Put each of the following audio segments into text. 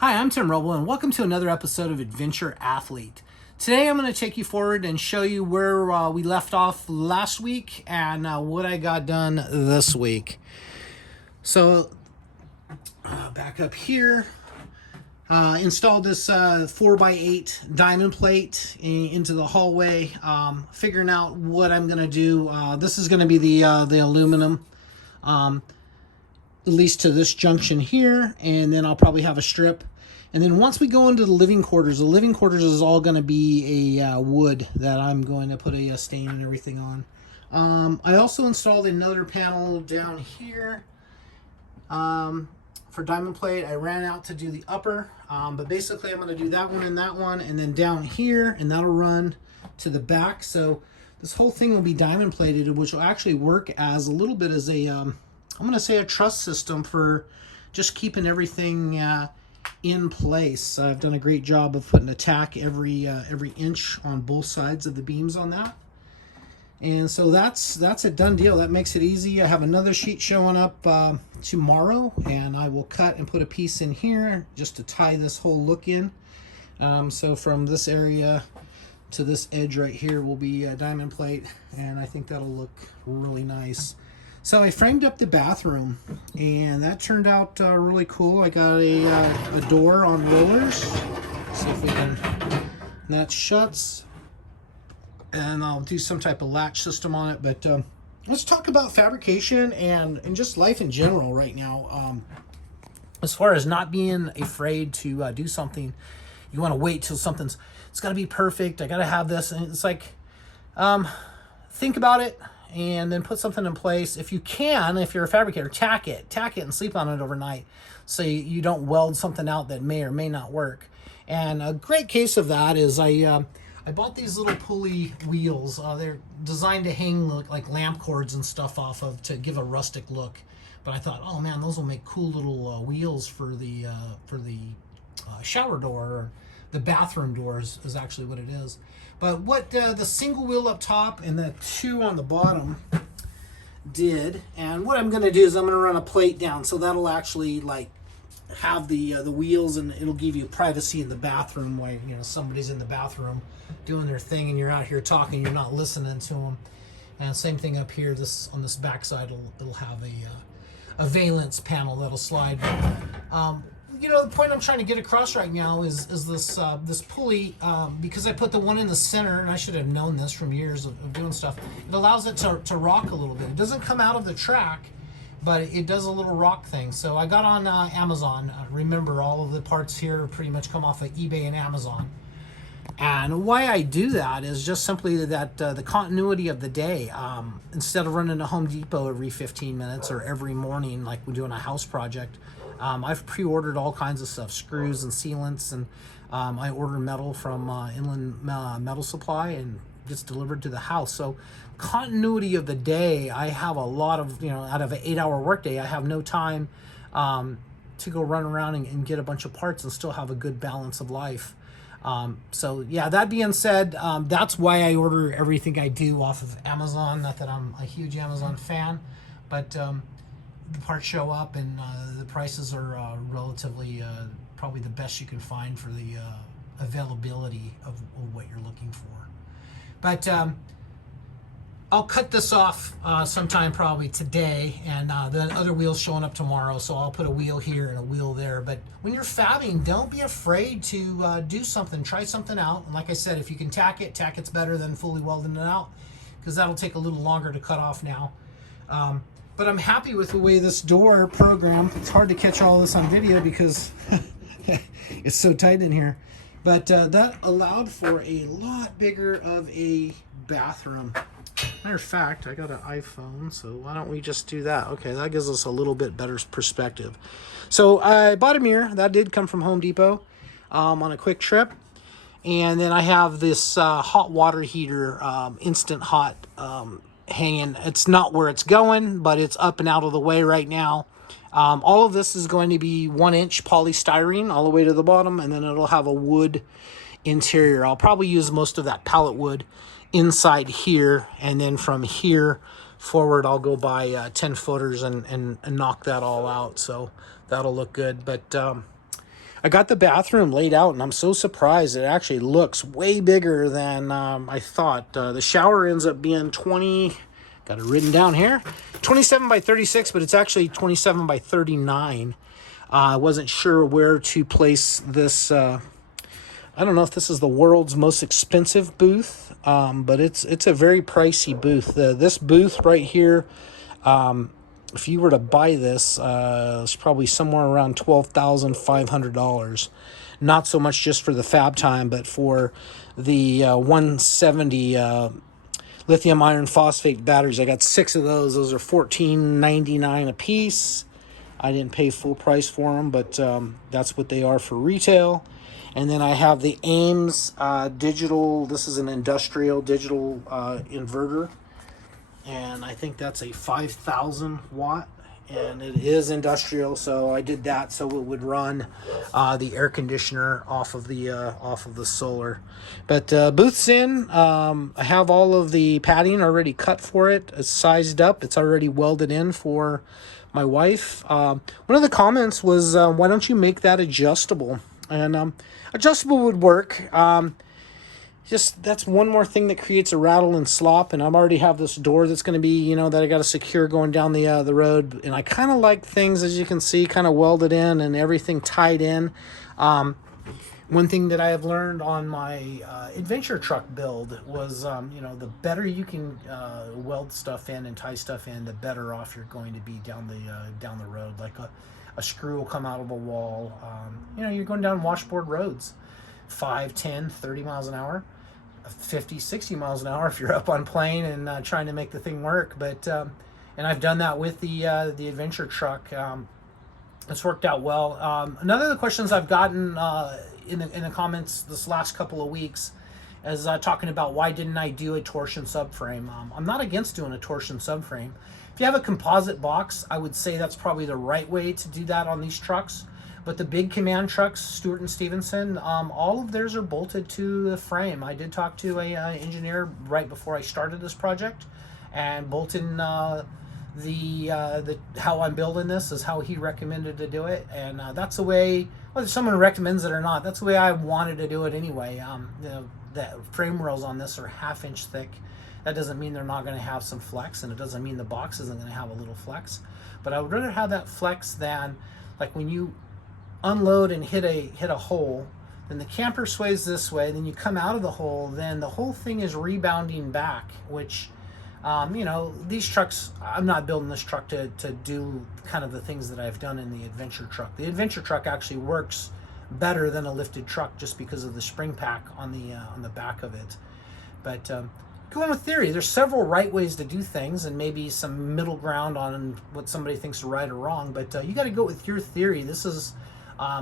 Hi, I'm Tim Roble, and welcome to another episode of Adventure Athlete. Today I'm going to take you forward and show you where we left off last week and what I got done this week. So, back up here, installed this 4x8 diamond plate into the hallway, figuring out what I'm going to do. This is going to be the aluminum, at least to this junction here, and then I'll probably have a strip. And then once we go into the living quarters is all going to be a wood that I'm going to put a stain and everything on. I also installed another panel down here for diamond plate. I ran out to do the upper, but basically I'm going to do that one, and then down here, and that'll run to the back. So this whole thing will be diamond plated, which will actually work as a little bit as a I'm going to say a truss system for just keeping everything in place. I've done a great job of putting a tack every inch on both sides of the beams on that. And so that's a done deal. That makes it easy. I have another sheet showing up tomorrow, and I will cut and put a piece in here just to tie this whole look in. So from this area to this edge right here will be a diamond plate, and I think that'll look really nice. So I framed up the bathroom, and that turned out really cool. I got a door on rollers. See if we can, that shuts, and I'll do some type of latch system on it. But let's talk about fabrication and just life in general right now. As far as not being afraid to do something, you want to wait till it's got to be perfect. I got to have this, and it's like, think about it. And then put something in place. If you can, if you're a fabricator, tack it and sleep on it overnight so you don't weld something out that may or may not work. And a great case of that is I bought these little pulley wheels. They're designed to hang like lamp cords and stuff off of to give a rustic look. But I thought, oh man, those will make cool little wheels for the shower door, or the bathroom doors is actually what it is. But what the single wheel up top and the two on the bottom did, and what I'm going to do is I'm going to run a plate down, so that'll actually like have the wheels, and it'll give you privacy in the bathroom while somebody's in the bathroom doing their thing, and you're out here talking, you're not listening to them. And same thing up here. This on this back side, it'll have a valence panel that'll slide. The point I'm trying to get across right now is this pulley, because I put the one in the center, and I should have known this from years of doing stuff. It allows it to rock a little bit. It doesn't come out of the track, but it does a little rock thing. So I got on Amazon. Remember, all of the parts here pretty much come off of eBay and Amazon. And why I do that is just simply that the continuity of the day, instead of running to Home Depot every 15 minutes or every morning like we're doing a house project, I've pre-ordered all kinds of stuff, screws and sealants, and I order metal from Inland Metal Supply, and gets delivered to the house. So continuity of the day, I have a lot of, out of an 8-hour workday, I have no time to go run around and get a bunch of parts and still have a good balance of life. So yeah, that being said, that's why I order everything I do off of Amazon. Not that I'm a huge Amazon fan, but the parts show up, and the prices are relatively probably the best you can find for the availability of what you're looking for. But I'll cut this off sometime probably today, and the other wheel's showing up tomorrow, so I'll put a wheel here and a wheel there. But when you're fabbing, don't be afraid to do something. Try something out. And like I said, if you can tack it's better than fully welding it out, because that'll take a little longer to cut off now. But I'm happy with the way this door program. It's hard to catch all this on video because it's so tight in here. But that allowed for a lot bigger of a bathroom. Matter of fact, I got an iPhone, so why don't we just do that? Okay, that gives us a little bit better perspective. So I bought a mirror. That did come from Home Depot on a quick trip. And then I have this hot water heater, Instant Hot, hanging. It's not where it's going, but it's up and out of the way right now. All of this is going to be 1-inch polystyrene all the way to the bottom, and then it'll have a wood interior. I'll probably use most of that pallet wood inside here, and then from here forward I'll go buy 10 footers and knock that all out, so that'll look good. But I got the bathroom laid out, and I'm so surprised it actually looks way bigger than I thought. The shower ends up being 20, got it written down here, 27 by 36, but it's actually 27 by 39. I wasn't sure where to place this. I don't know if this is the world's most expensive booth, but it's a very pricey booth. This booth right here, if you were to buy this, it's probably somewhere around $12,500. Not so much just for the fab time, but for the 170 lithium iron phosphate batteries. I got 6 of those. Those are $14.99 a piece. I didn't pay full price for them, but that's what they are for retail. And then I have the Ames digital. This is an industrial digital inverter. And I think that's a 5,000 watt, and it is industrial, so I did that so it would run the air conditioner off of the solar. But booth's in. I have all of the padding already cut for it. It's sized up. It's already welded in for my wife. One of the comments was, why don't you make that adjustable? And adjustable would work. Just that's one more thing that creates a rattle and slop, and I already have this door that's going to be, that I got to secure going down the road, and I kind of like things, as you can see, kind of welded in and everything tied in. One thing that I have learned on my adventure truck build was, the better you can weld stuff in and tie stuff in, the better off you're going to be down the road. Like a screw will come out of a wall. You're going down washboard roads, 5, 10, 30 miles an hour. 50, 60 miles an hour if you're up on plane and trying to make the thing work. But and I've done that with the adventure truck. It's worked out well. Another of the questions I've gotten in the comments this last couple of weeks is talking about why didn't I do a torsion subframe. I'm not against doing a torsion subframe. If you have a composite box, I would say that's probably the right way to do that on these trucks. But the big command trucks, Stewart and Stevenson, all of theirs are bolted to the frame. I did talk to a engineer right before I started this project, and bolting the how I'm building this is how he recommended to do it, and that's the way. Whether someone recommends it or not, that's the way I wanted to do it anyway. The frame rails on this are 1/2 inch thick. That doesn't mean they're not going to have some flex, and it doesn't mean the box isn't going to have a little flex. But I would rather have that flex than, like, when you unload and hit a hole, then the camper sways this way, then you come out of the hole, then the whole thing is rebounding back, which these trucks, I'm not building this truck to do kind of the things that I've done in the adventure truck. The adventure truck actually works better than a lifted truck just because of the spring pack on the back of it. But going with theory, there's several right ways to do things, and maybe some middle ground on what somebody thinks is right or wrong, but you got to go with your theory. This is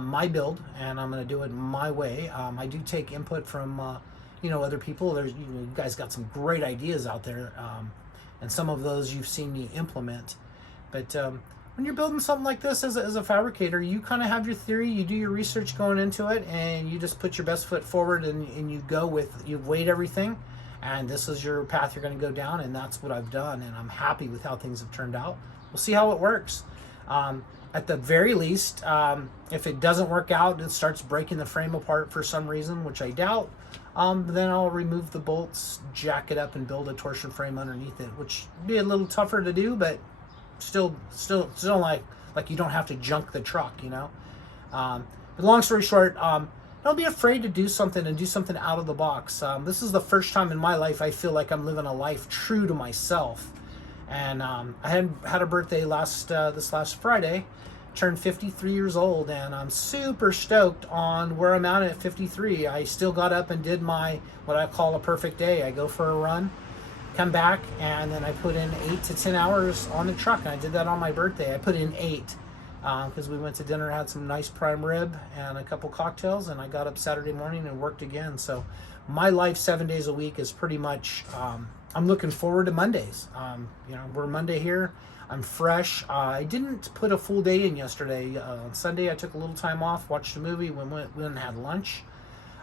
my build, and I'm going to do it my way. I do take input from other people. There's you guys got some great ideas out there, and some of those you've seen me implement. But when you're building something like this as a fabricator, you kind of have your theory, you do your research going into it, and you just put your best foot forward, and you go with, you've weighed everything, and this is your path you're going to go down, and that's what I've done, and I'm happy with how things have turned out. We'll see how it works. At the very least, if it doesn't work out, it starts breaking the frame apart for some reason, which I doubt, then I'll remove the bolts, jack it up, and build a torsion frame underneath it, which would be a little tougher to do, but still like you don't have to junk the truck, But long story short, don't be afraid to do something and do something out of the box. This is the first time in my life I feel like I'm living a life true to myself. And I had a birthday this last Friday, turned 53 years old, and I'm super stoked on where I'm at 53. I still got up and did what I call a perfect day. I go for a run, come back, and then I put in 8 to 10 hours on the truck, and I did that on my birthday. I put in 8 because we went to dinner, had some nice prime rib and a couple cocktails, and I got up Saturday morning and worked again. So my life 7 days a week is pretty much, I'm looking forward to Mondays. We're Monday here. I'm fresh. I didn't put a full day in yesterday. On Sunday, I took a little time off, watched a movie, went and had lunch.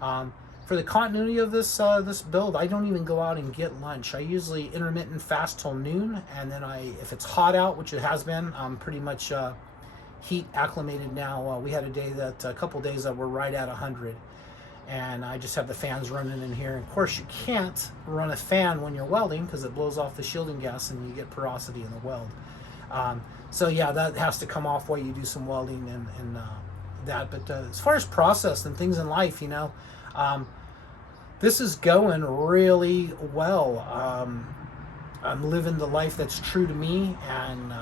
For the continuity of this build, I don't even go out and get lunch. I usually intermittent fast till noon, and then if it's hot out, which it has been, I'm pretty much heat acclimated now. We had a couple days that were right at 100. And I just have the fans running in here. And of course, you can't run a fan when you're welding because it blows off the shielding gas and you get porosity in the weld. So yeah, that has to come off while you do some welding and that. But as far as process and things in life, you know, this is going really well. I'm living the life that's true to me, and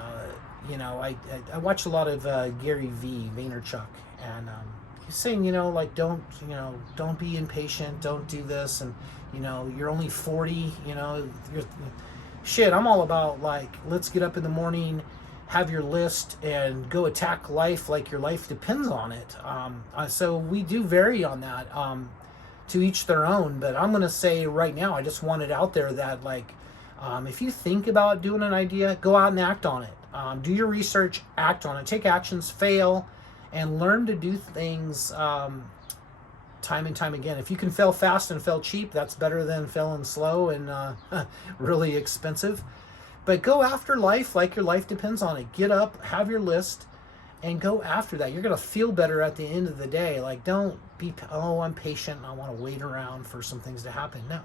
you know, I watch a lot of Gary Vaynerchuk, and he's saying, you know, like, don't be impatient, don't do this, and you know, you're only 40, you know, shit. I'm all about, like, let's get up in the morning, have your list, and go attack life like your life depends on it. So we do vary on that. To each their own, but I'm gonna say right now, I just want it out there that, like, if you think about doing an idea, go out and act on it. Do your research, act on it, take actions, fail, and learn to do things time and time again. If you can fail fast and fail cheap, that's better than failing slow and really expensive. But go after life like your life depends on it. Get up, have your list, and go after that. You're going to feel better at the end of the day. Like, don't be, oh, I'm patient and I want to wait around for some things to happen. No.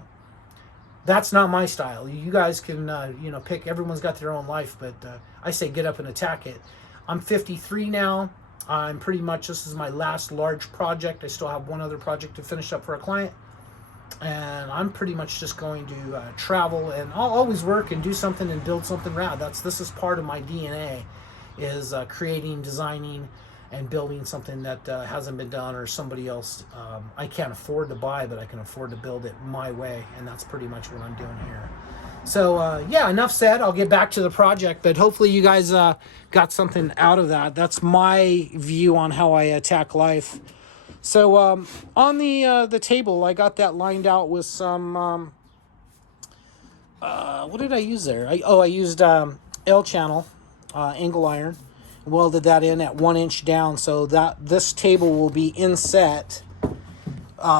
That's not my style. You guys can, you know, pick. Everyone's got their own life, but I say get up and attack it. I'm 53 now. I'm pretty much, this is my last large project. I still have one other project to finish up for a client. And I'm pretty much just going to travel, and I'll always work and do something and build something rad. This is part of my DNA, is creating, designing, and building something that hasn't been done, or somebody else I can't afford to buy, but I can afford to build it my way, and that's pretty much what I'm doing here. So yeah, enough said. I'll get back to the project, but hopefully you guys got something out of that. That's my view on how I attack life. So on the table, I got that lined out with some what did I use there? I used L channel angle iron, welded that in at 1 inch down, so that this table will be inset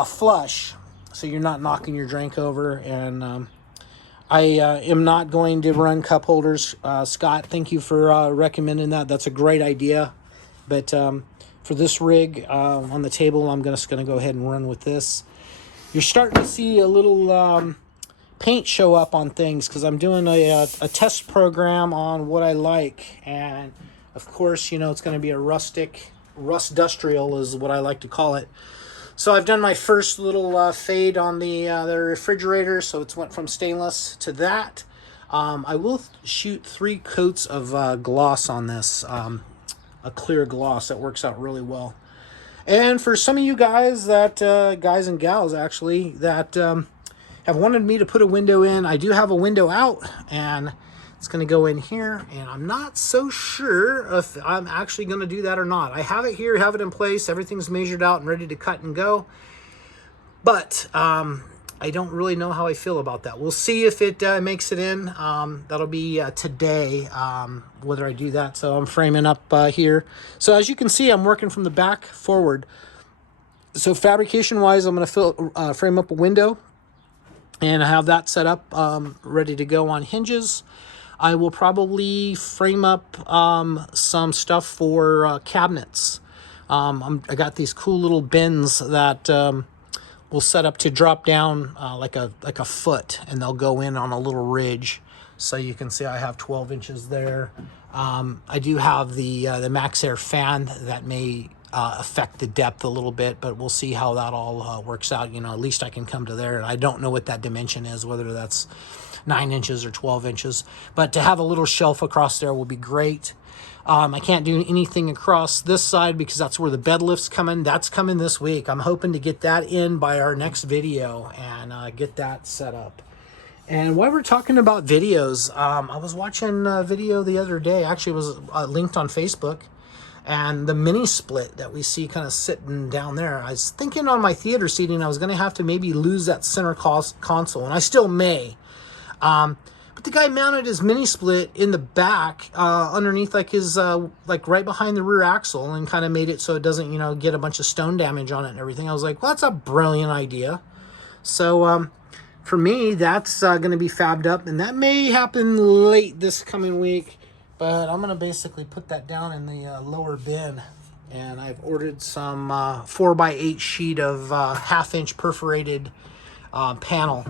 flush, so you're not knocking your drink over. And I am not going to run cup holders. Scott, thank you for recommending that. That's a great idea. But for this rig on the table, I'm just going to go ahead and run with this. You're starting to see a little paint show up on things because I'm doing a test program on what I like. And of course, you know, it's going to be a rust-dustrial is what I like to call it. So I've done my first little fade on the refrigerator, so it's went from stainless to that. I will shoot 3 coats of gloss on this, a clear gloss that works out really well. And for some of you guys that, guys and gals actually, that have wanted me to put a window in, I do have a window out, and it's going to go in here, and I'm not so sure if I'm actually going to do that or not. I have it here, have it in place, everything's measured out and ready to cut and go, but I don't really know how I feel about that. We'll see if it makes it in. That'll be today, whether I do that. So I'm framing up here. So as you can see, I'm working from the back forward. So fabrication wise, I'm going to frame up a window, and I have that set up ready to go on hinges. I will probably frame up some stuff for cabinets. I got these cool little bins that we'll set up to drop down like a foot, and they'll go in on a little ridge. So you can see I have 12 inches there. I do have the Max Air fan that may affect the depth a little bit, but we'll see how that all works out. You know, at least I can come to there, and I don't know what that dimension is, whether that's 9 inches or 12 inches, but to have a little shelf across there will be great. I can't do anything across this side because that's where the bed lift's coming. That's coming this week. I'm hoping to get that in by our next video and get that set up. And while we're talking about videos, I was watching a video the other day. Actually, it was linked on Facebook. And the mini split that we see kind of sitting down there, I was thinking on my theater seating, I was going to have to maybe lose that center console, and I still may. But the guy mounted his mini split in the back underneath like his like right behind the rear axle, and kind of made it so it doesn't, you know, get a bunch of stone damage on it and everything. I was like, well, that's a brilliant idea. So for me, that's going to be fabbed up, and that may happen late this coming week. But I'm gonna basically put that down in the lower bin, and I've ordered some 4x8 sheet of 1/2 inch perforated panel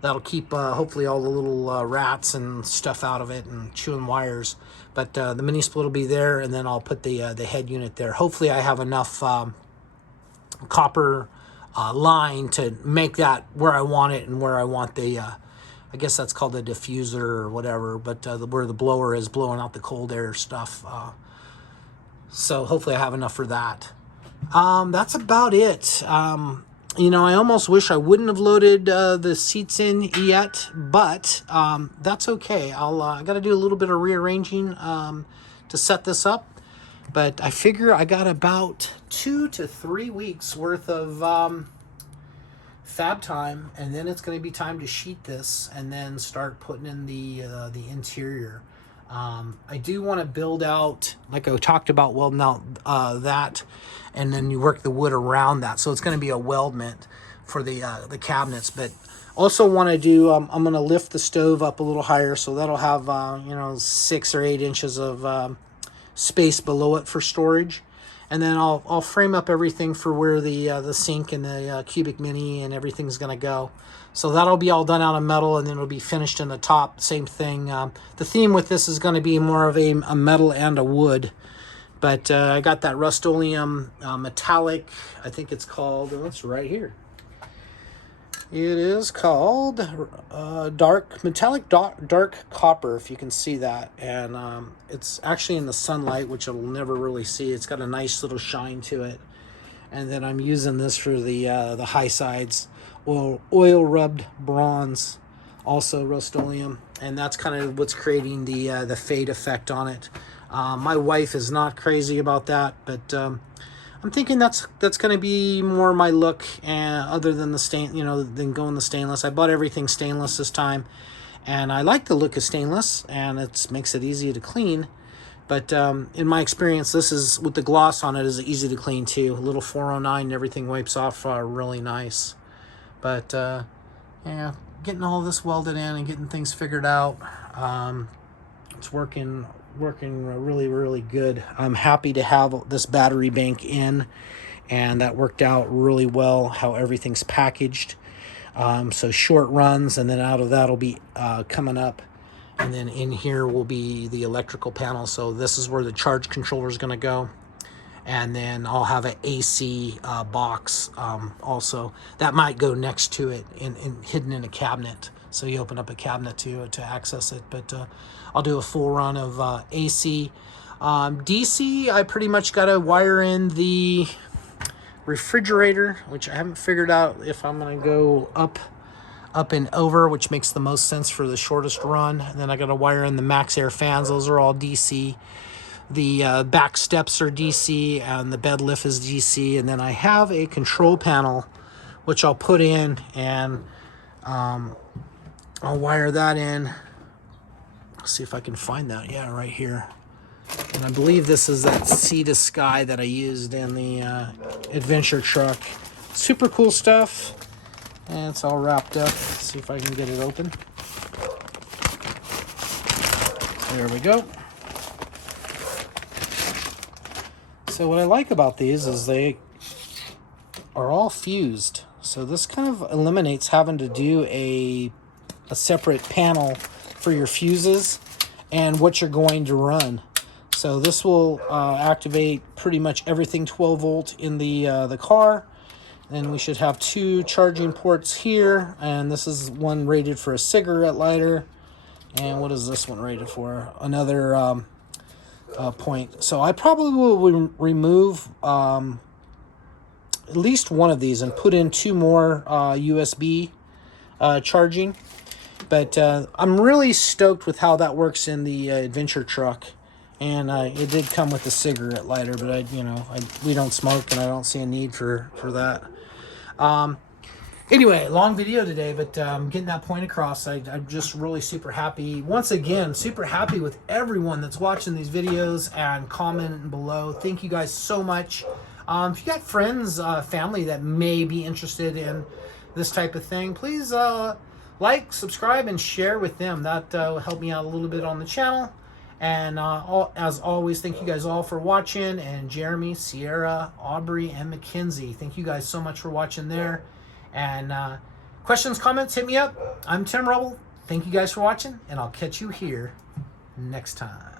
that'll keep hopefully all the little rats and stuff out of it and chewing wires. But the mini split will be there, and then I'll put the head unit there. Hopefully I have enough copper line to make that where I want it and where I want the I guess that's called a diffuser or whatever, but where the blower is blowing out the cold air stuff. So hopefully I have enough for that. That's about it. You know, I almost wish I wouldn't have loaded the seats in yet, but that's okay. I got to do a little bit of rearranging to set this up. But I figure I got about 2 to 3 weeks worth of fab time, and then it's going to be time to sheet this and then start putting in the interior. I do want to build out, like I talked about, welding out that, and then you work the wood around that. So it's going to be a weldment for the cabinets. But also want to do, I'm going to lift the stove up a little higher, so that'll have you know, 6 or 8 inches of space below it for storage. And then I'll frame up everything for where the sink and the cubic mini and everything's going to go. So that'll be all done out of metal, and then it'll be finished in the top. Same thing. The theme with this is going to be more of a metal and a wood. But I got that Rust-Oleum metallic, I think it's called, it's right here. It is called metallic dark copper, if you can see that. And it's actually in the sunlight, which you'll never really see. It's got a nice little shine to it. And then I'm using this for the high sides. Oil rubbed bronze, also Rust-Oleum. And that's kind of what's creating the fade effect on it. My wife is not crazy about that, but I'm thinking that's going to be more my look, other than the than going the stainless. I bought everything stainless this time, and I like the look of stainless, and it makes it easy to clean. But in my experience, this is, with the gloss on it, is easy to clean too. A little 409 and everything wipes off really nice. But yeah, getting all this welded in and getting things figured out, it's working really good. I'm happy to have this battery bank in, and that worked out really well how everything's packaged. So short runs, and then out of that will be coming up, and then in here will be the electrical panel. So this is where the charge controller is going to go, and then I'll have an AC box also that might go next to it, hidden in a cabinet. So you open up a cabinet to access it. But I'll do a full run of AC. DC, I pretty much got to wire in the refrigerator, which I haven't figured out if I'm going to go up and over, which makes the most sense for the shortest run. And then I got to wire in the max air fans. Those are all DC. The back steps are DC, and the bed lift is DC. And then I have a control panel, which I'll put in, and I'll wire that in. Let's see if I can find that. Yeah, right here. And I believe this is that sea to sky that I used in the adventure truck. Super cool stuff. And it's all wrapped up. Let's see if I can get it open. There we go. So what I like about these is they are all fused. So this kind of eliminates having to do a separate panel for your fuses and what you're going to run. So this will activate pretty much everything 12 volt in the car. And we should have 2 charging ports here, and this is one rated for a cigarette lighter. And what is this one rated for? Another point. So I probably will remove at least one of these and put in 2 more USB charging. But I'm really stoked with how that works in the adventure truck. And it did come with a cigarette lighter, but we don't smoke, and I don't see a need for that. Anyway, long video today, but getting that point across. I'm just really super happy. Once again, super happy with everyone that's watching these videos and commenting below. Thank you guys so much. If you got friends, family that may be interested in this type of thing, please like, subscribe, and share with them. That will help me out a little bit on the channel. And as always, thank you guys all for watching. And Jeremy, Sierra, Aubrey, and Mackenzie, thank you guys so much for watching there. And questions, comments, hit me up. I'm Tim Rubble. Thank you guys for watching, and I'll catch you here next time.